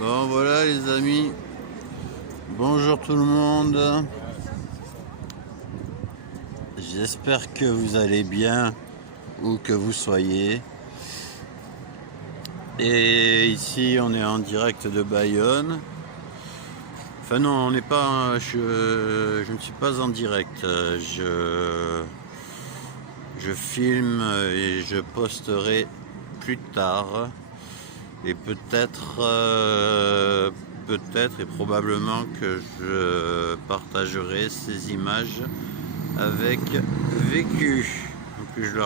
Bon voilà les amis, bonjour tout le monde, j'espère que vous allez bien où que vous soyez. Et ici on est en direct de Bayonne. Enfin non, on n'est pas, je ne suis pas en direct, je filme et je posterai plus tard. Et peut-être et probablement que je partagerai ces images avec Vécu. Donc je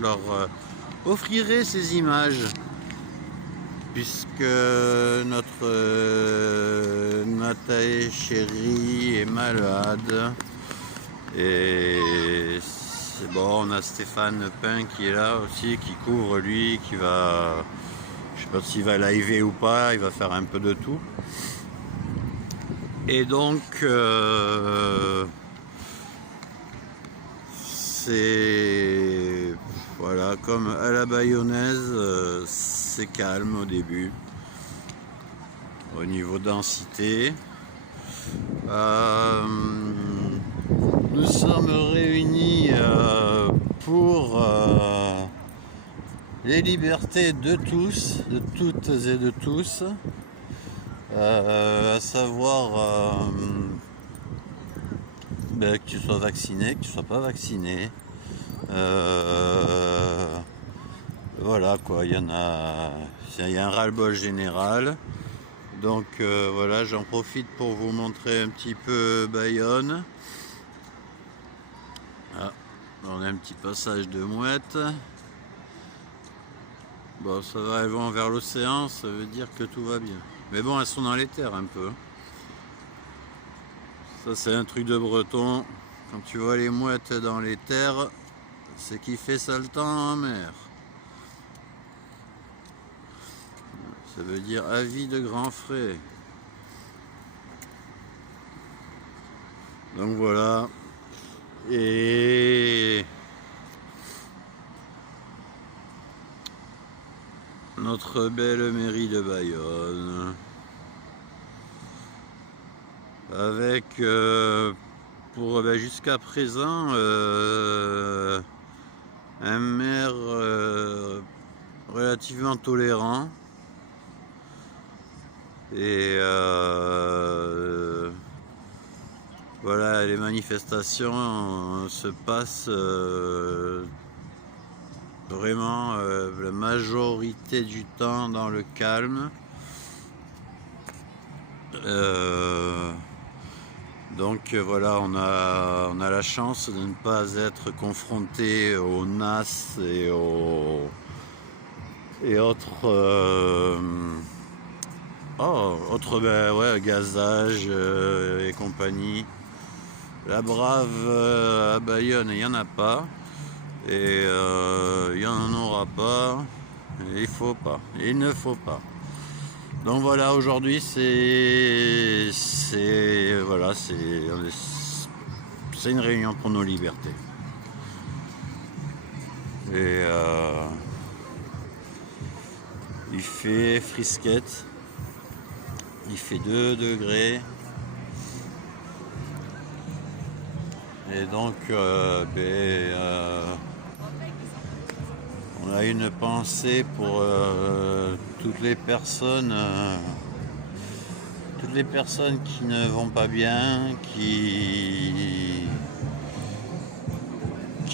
leur offrirai ces images puisque notre Nathalie chérie est malade. Et c'est bon, on a Stéphane Pin qui est là aussi, qui couvre lui, qui va... Je sais pas s'il va liver ou pas, il va faire un peu de tout. Et donc, c'est... Voilà, comme à la bayonnaise, c'est calme au début. Au niveau densité. Nous sommes réunis pour... les libertés de tous, de toutes et de tous, à savoir que tu sois vacciné, que tu sois pas vacciné. Voilà quoi, il y a un ras-le-bol général. Donc voilà, j'en profite pour vous montrer un petit peu Bayonne. Ah, on a un petit passage de mouettes. Bon, ça va, elles vont vers l'océan, ça veut dire que tout va bien. Mais bon, elles sont dans les terres un peu. Ça, c'est un truc de breton. Quand tu vois les mouettes dans les terres, c'est qu'il fait sale temps en mer. Ça veut dire avis de grand frais. Donc voilà. Et... notre belle mairie de Bayonne, avec jusqu'à présent un maire relativement tolérant et voilà, les manifestations se passent vraiment la majorité du temps dans le calme. Donc voilà, on a la chance de ne pas être confronté aux NAS et autres gazage et compagnie. La brave à Bayonne, il n'y en a pas. Et il n'y en aura pas, et il ne faut pas. Donc voilà, aujourd'hui c'est une réunion pour nos libertés. Et il fait frisquette, il fait 2 degrés. Et donc on a une pensée pour toutes les personnes qui ne vont pas bien, qui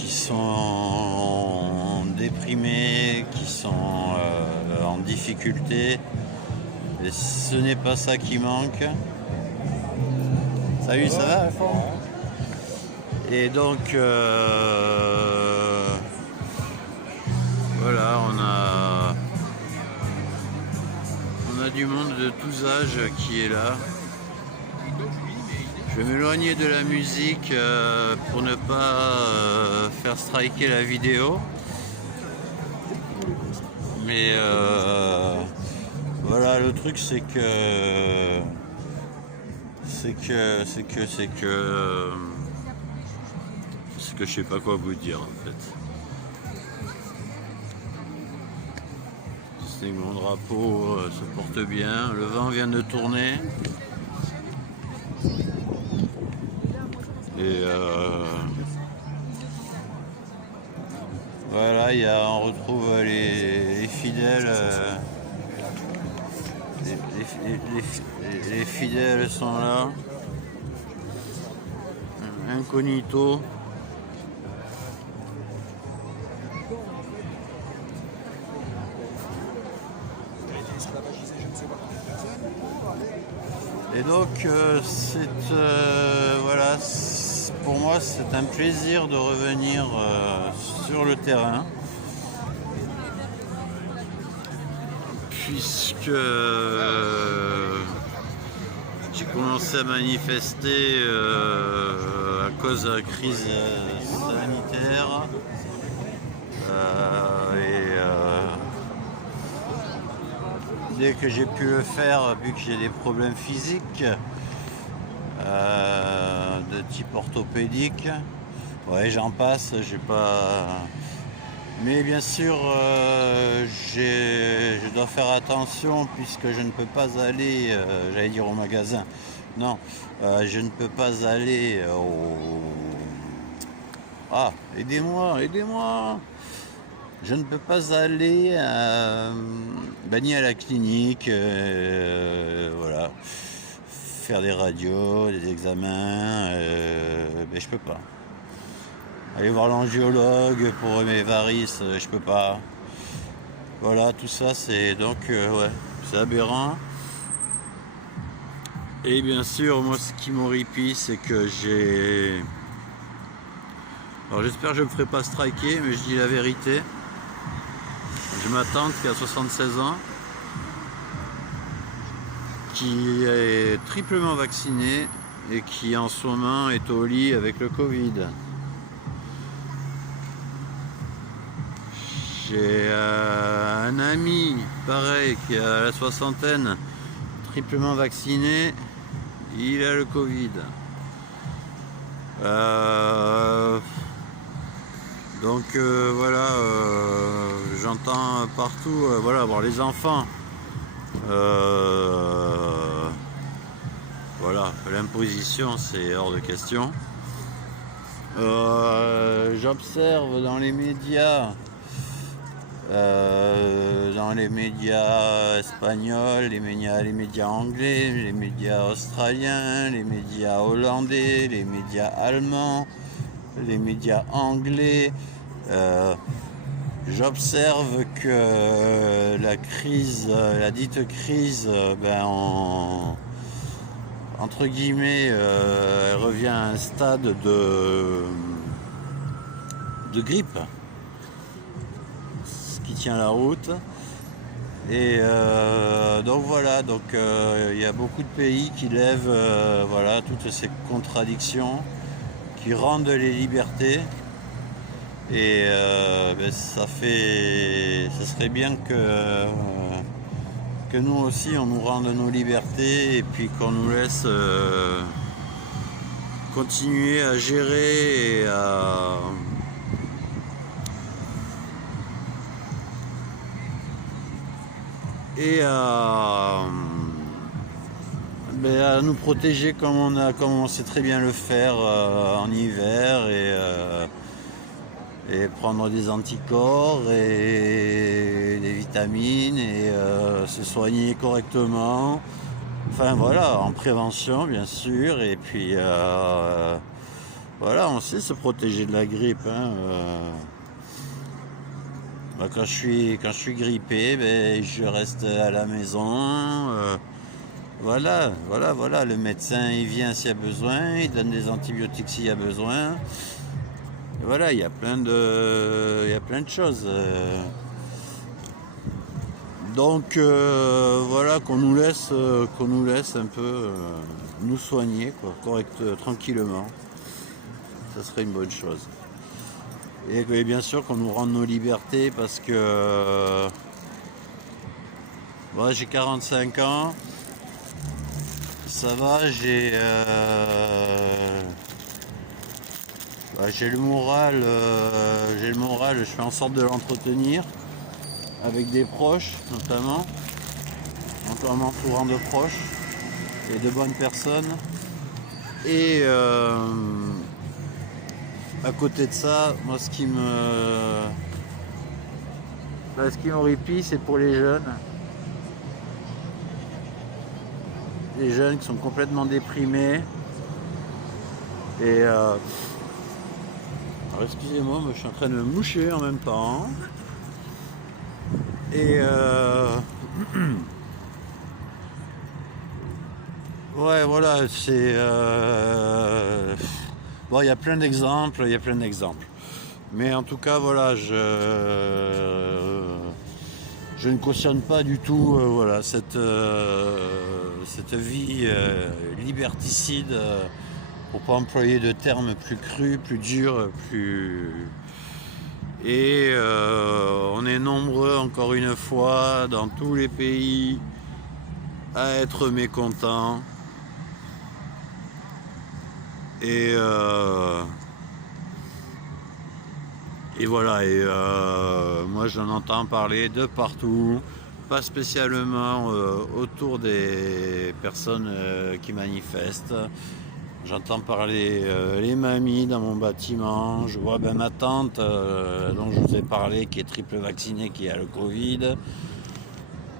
sont déprimées, qui sont en difficulté. Et ce n'est pas ça qui manque. Salut, ça va Alphonse ? Et donc voilà, on a du monde de tous âges qui est là. Je vais m'éloigner de la musique pour ne pas faire striker la vidéo. Mais voilà, le truc c'est que je sais pas quoi vous dire en fait. et mon drapeau se porte bien. Le vent vient de tourner. Et voilà, on retrouve les fidèles. Les fidèles sont là. Incognito. Et donc voilà, pour moi c'est un plaisir de revenir sur le terrain, puisque j'ai commencé à manifester à cause de la crise sanitaire dès que j'ai pu le faire, vu que j'ai des problèmes physiques de type orthopédique, ouais, j'en passe, j'ai pas. Mais bien sûr, je dois faire attention puisque je ne peux pas aller, j'allais dire au magasin. Non, je ne peux pas aller au. Ah, aidez-moi. Je ne peux pas aller ni à la clinique, voilà, faire des radios, des examens, mais je peux pas. Aller voir l'angiologue pour mes varices, je peux pas. Voilà, tout ça c'est donc ouais, c'est aberrant. Et bien sûr, moi ce qui m'horripile, c'est que j'ai. Alors j'espère que je ne me ferai pas striker, mais je dis la vérité. J'ai ma tante qui a 76 ans, qui est triplement vaccinée et qui en ce moment est au lit avec le Covid. J'ai un ami pareil qui a la soixantaine, triplement vacciné, il a le Covid. Donc voilà, j'entends partout, voilà, voir les enfants. Voilà, l'imposition c'est hors de question. J'observe dans les médias espagnols, les médias anglais, les médias australiens, les médias hollandais, les médias allemands, les médias anglais. J'observe que la dite crise, entre guillemets, elle revient à un stade de grippe, ce qui tient la route. Et donc voilà, il y a beaucoup de pays qui lèvent voilà, toutes ces contradictions, qui rendent les libertés. Et ça serait bien que nous aussi on nous rende nos libertés et puis qu'on nous laisse continuer à gérer et à nous protéger comme on sait très bien le faire en hiver et prendre des anticorps et des vitamines et se soigner correctement. Enfin voilà, en prévention bien sûr, et puis voilà, on sait se protéger de la grippe. Quand je suis grippé, je reste à la maison. Voilà, le médecin il vient s'il y a besoin, il donne des antibiotiques s'il y a besoin. Et voilà, il y a plein de choses. Donc voilà, qu'on nous laisse un peu nous soigner, quoi, tranquillement. Ça serait une bonne chose. Et bien sûr qu'on nous rende nos libertés parce que j'ai 45 ans. Ça va, j'ai le moral, je fais en sorte de l'entretenir. avec des proches notamment, donc en m'entourant de proches et de bonnes personnes. Et à côté de ça, moi ce qui m'horripile, c'est pour les jeunes. Les jeunes qui sont complètement déprimés. Et alors excusez-moi, mais je suis en train de me moucher en même temps. Et ouais, voilà, c'est bon, il y a plein d'exemples, mais en tout cas, voilà, je ne cautionne pas du tout voilà, cette vie liberticide, pour pas employer de termes plus crus, plus durs, plus... Et on est nombreux, encore une fois, dans tous les pays, à être mécontents. Et voilà, moi j'en entends parler de partout, pas spécialement autour des personnes qui manifestent. J'entends parler les mamies dans mon bâtiment. Je vois ma tante dont je vous ai parlé, qui est triple vaccinée, qui a le Covid.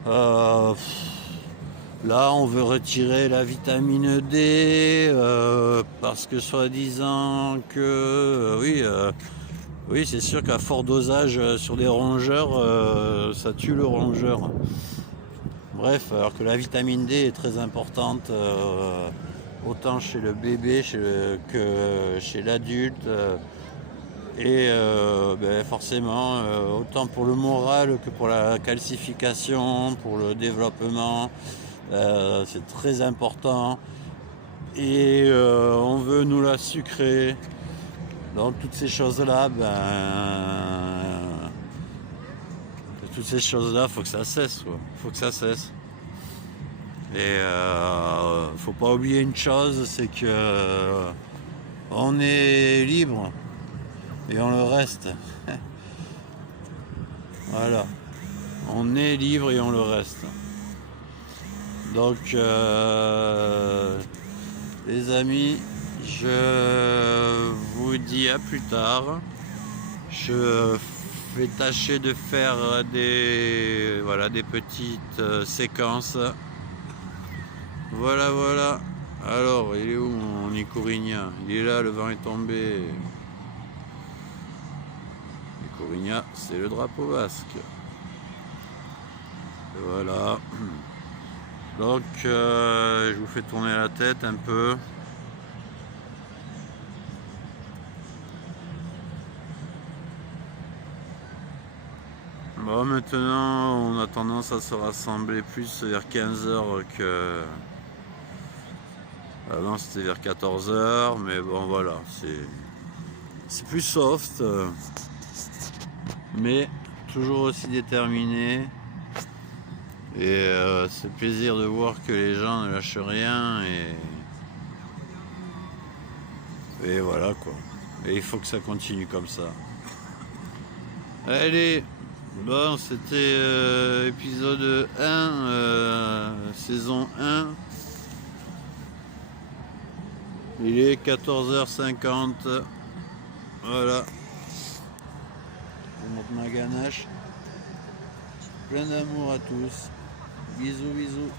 Là, on veut retirer la vitamine D parce que soi-disant que oui, c'est sûr qu'à fort dosage sur des rongeurs, ça tue le rongeur. Bref, alors que la vitamine D est très importante, autant chez le bébé que chez l'adulte. Et forcément, autant pour le moral que pour la calcification, pour le développement, c'est très important. Et on veut nous la sucrer. Donc toutes ces choses-là, faut que ça cesse, quoi. Faut que ça cesse. Et faut pas oublier une chose, c'est que on est libre et on le reste. Voilà. On est libre et on le reste. Donc les amis, je vous dis à plus tard. Je vais tâcher de faire des petites séquences. Voilà. Alors, il est où mon Icorinia? Il est là, le vent est tombé. Icorinia, c'est le drapeau basque. Voilà. Donc, je vous fais tourner la tête un peu. Bon, maintenant, on a tendance à se rassembler plus vers 15h que... Avant, c'était vers 14h, mais bon, voilà, c'est plus soft, mais toujours aussi déterminé. Et c'est plaisir de voir que les gens ne lâchent rien, et voilà, quoi. Et il faut que ça continue comme ça. Allez! Bon, c'était épisode 1, saison 1. Il est 14h50. Voilà. Je monte ma ganache. Plein d'amour à tous. Bisous.